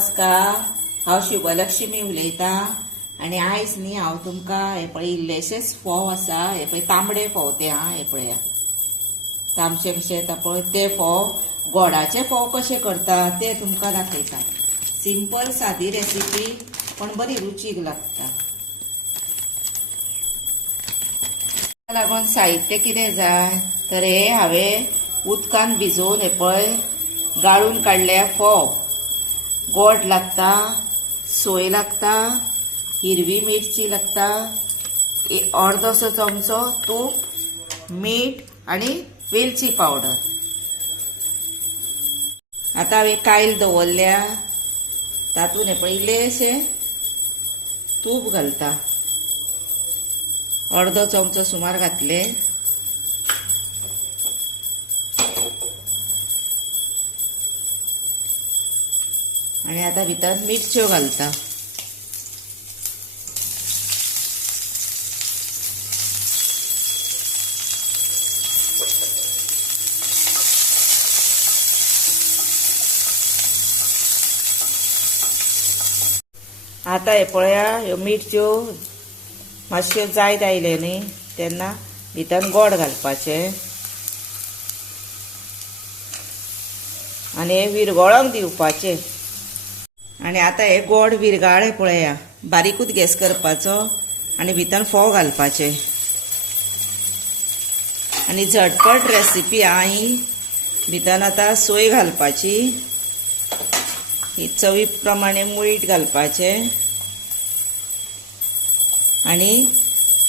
नमस्कार, हांव शुभलक्ष्मी उलयतां आनी आयज न्ही हांव तुमकां हे पळय इल्लेशेच फोव आसा, हे पळय तांबडे फोव ते हे पळया तामशे कशे येता पळय ते फोव, गोडाचे फोव कशे करता ते तुमकां दाखयता। सिंपल सादी रेसिपी पण बरी रुचीक लागता। लागून साहित्य कितें जाय तर हे हांवें उदकान भिजोवन हे पळय गाळून काडल्या फोव, गोड लागता, सोय लागता, हिरवी मिरची लागता, अर्दोसो चमचो तूप, मीठ आणि वेलची पावडर। आता हांवें कायल दवरल्या, तातूंत हे पळय इल्लेशे तूप घालता, अर्दो चमचो सुमार घातले। आणि आता भितर मिरच्यो घालता। आता हे पळया, ह्यो मिरच्यो मातश्यो जायत आयले न्ही तेन्ना भितर गोड घालपाचे आनी हे विरगळोंक दिवपाचे। आणि आता हे गोड विरगाळे पळया, बारीकूच गॅस करपाचो आणि भितर फोव घालपाचे आणि झटपट रेसिपी ही भितर आता सोय घालपाची, ही चवी प्रमाणे मीठ घालपाचे आणि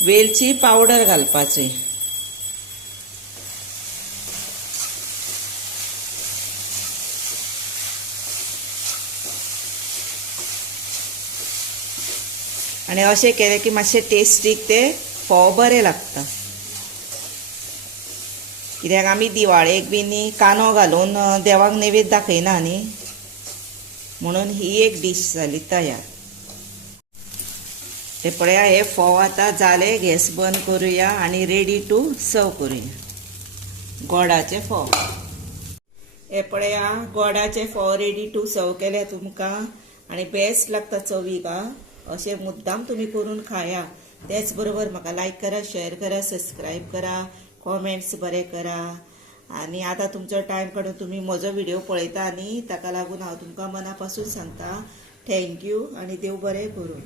वेलची पावडर घालपाची। आणि अशें केलें की मातशे टेस्टीक ते फोव बरे लागता। कित्याक आमी दिवाळेक बी न्ही कांदो घालून देवाक नैवेद्य दाखयना न्ही, म्हणून ही एक डिश जाली तयार। हे पळया, हे फोव आता जाले, गॅस बंद करूया आणि रेडी टू सर्व करूया। गोडाचे फोव हे पळया, गोडाचे फोव रेडी टू सर्व केले तुमकां आणि बेस्ट लागता चवीक। अशें मुद्दाम तुम्ही करून खाया। त्याच बरोबर म्हाका लायक करा, शेअर करा, सबस्क्राईब करा, कॉमेंट्स बरे करा। आणि आता तुमचो टाइम काडून तुम्ही म्हजो व्हिडिओ पळयता न्ही, ताका लागून हांव तुमकां मनापासून सांगता थँक्यू आणि देव बरें करूं।